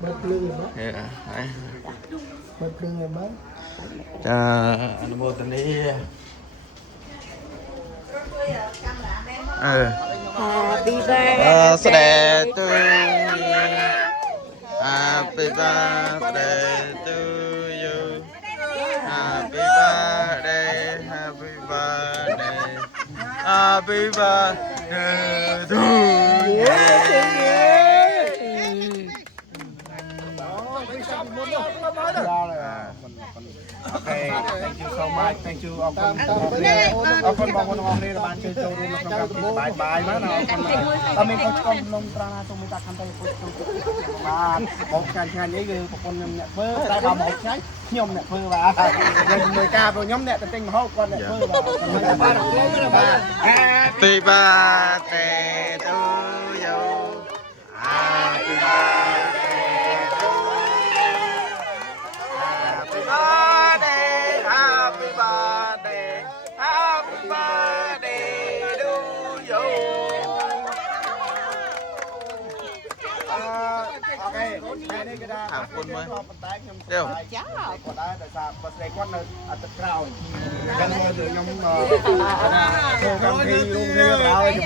bật lưng rồi đấy bật lưng rồi bác anh mua tình đi Happy birthday to Happy birthday to you Happy birthday Happy birthday Happy birthday to you Okay, thank you so much. Thank you អរគុណបងប្អូនទាំងអស់គ្នាបានជួយចូលរួមក្នុងកម្មវិធីបាយបាយណាអរគុណតើមានខុសឆ្គងក្នុងត្រង់ណាសូមមេត្តាខន្តីអពុជក្នុងបាទបងឆ្ងាញ់ឆ្ងាញ់អីគឺប្រពន្ធខ្ញុំអ្នកធ្វើតែបើមកឆ្ងាញ់ខ្ញុំអ្នកធ្វើបាទខ្ញុំមើលការរបស់ខ្ញុំអ្នកទៅទិញម្ហូបគាត់អ្នកធ្វើបាទបាទ Happy birthday to you Happy birthday to you Happy birthday Happy birthday Happy birthday to you អូខេថ្ងៃនេះគេថាអរគុណមើលប៉ុន្តែខ្ញុំចាគាត់ដែរដោយសារបើស្ដីគាត់នៅអត្តក្រោយអញ្ចឹងខ្ញុំធ្វើកម្មវិធីរួមគ្នាក្រោយជាមួយ